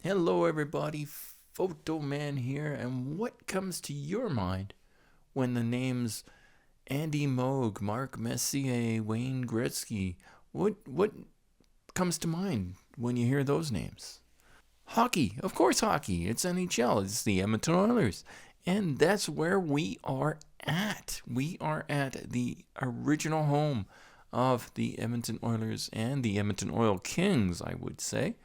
Hello, everybody. Fotoman here. And what comes to your mind when the names Andy Moog, Mark Messier, Wayne Gretzky? What comes to mind when you hear those names? Hockey, of course, hockey. It's NHL. It's the Edmonton Oilers, and that's where we are at. We are at the original home of the Edmonton Oilers and the Edmonton Oil Kings, I would say.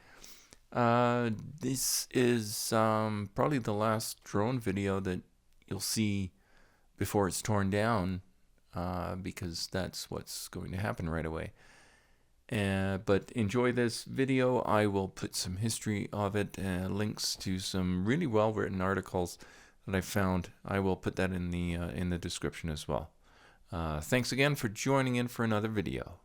This is probably the last drone video that you'll see before it's torn down, because that's what's going to happen right away. But enjoy this video. I will put some history of it, links to some really well-written articles that I found. I will put that in the description as well. Thanks again for joining in for another video.